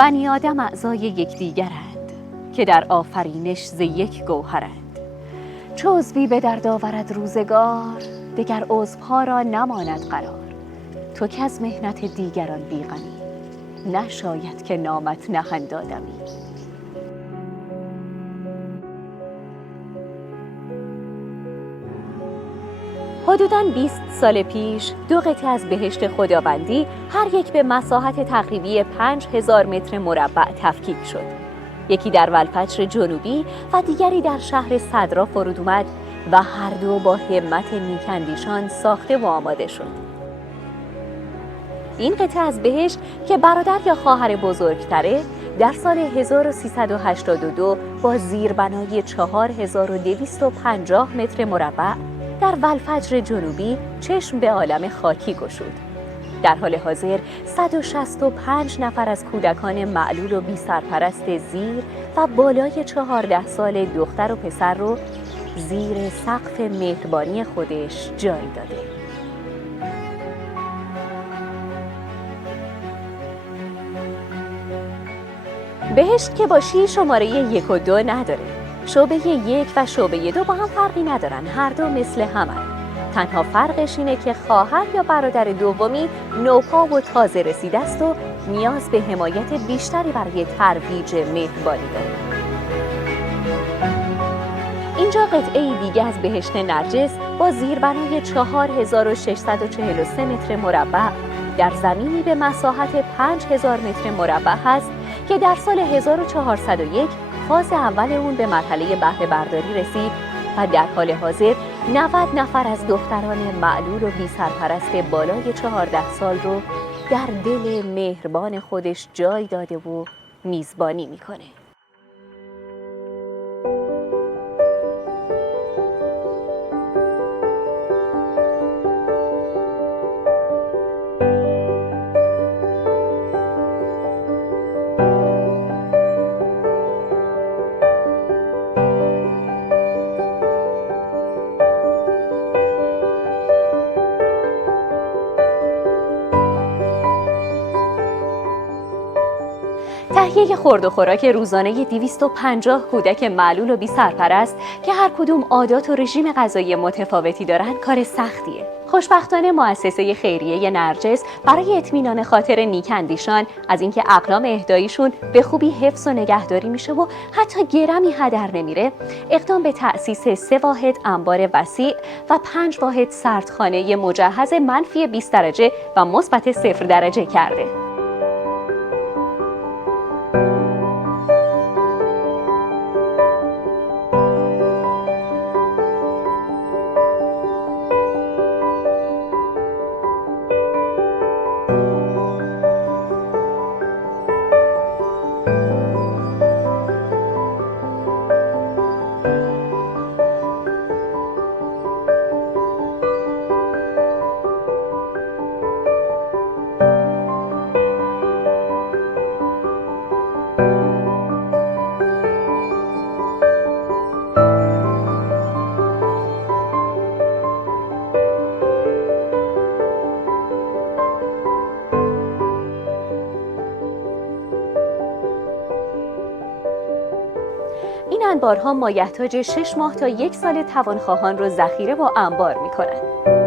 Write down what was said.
بنی آدم اعضای یکدیگرند که در آفرینش ز یک گوهرند. چو عضوی به درد آورد روزگار، دگر عضوها را نماند قرار. تو کز محنت دیگران بیغمی، نشاید که نامت نهند آدمی. حدوداً 20 سال پیش 2 قطعه از بهشت خداوندی هر یک به مساحت تقریبی 5000 متر مربع تفکیک شد. یکی در ولفجر جنوبی و دیگری در شهر صدرا فرود اومد و هر دو با همت نیک‌اندیشان ساخته و آماده شد. این قطعه از بهشت که برادر یا خواهر بزرگتره، در سال 1382 با زیربنای 4250 متر مربع در ولفجر جنوبی چشم به عالم خاکی گشود. در حال حاضر 165 نفر از کودکان معلول و بی سرپرست زیر و بالای 14 سال دختر و پسر رو زیر سقف مهربانی خودش جای داده. بهشت که باشی شماره 1 و 2 نداره. شعبه 1 و شعبه 2 با هم فرقی ندارن، هر دو مثل همن. تنها فرقش اینه که خواهر یا برادر دومی نوپا و تازه رسیده است و نیاز به حمایت بیشتری برای ترویج مهربانی داره. اینجا قطعه دیگه از بهشت نرجس با زیربنای 4643 متر مربع در زمینی به مساحت 5000 متر مربع هست که در سال 1401 فاز اول اون به مرحله بهره برداری رسید و در حال حاضر 90 نفر از دختران معلول و بی سرپرست بالای 14 سال رو در دل مهربان خودش جای داده و میزبانی میکنه. تهیه خورد و خوراک روزانه 250 کودک معلول و بی سرپرست که هر کدوم عادات و رژیم غذایی متفاوتی دارن کار سختیه. خوشبختانه مؤسسه خیریه نرجس برای اطمینان خاطر نیک‌اندیشان از اینکه اقلام اهداییشون به خوبی حفظ و نگهداری میشه و حتی گرمی هدر نمیره، اقدام به تأسیس 3 واحد انبار وسیع و 5 واحد سردخانه مجهز منفی 20 درجه و مثبت 0 درجه کرده. این انبارها مایحتاج 6 ماه تا 1 سال توانخواهان رو ذخیره و انبار می‌کنند.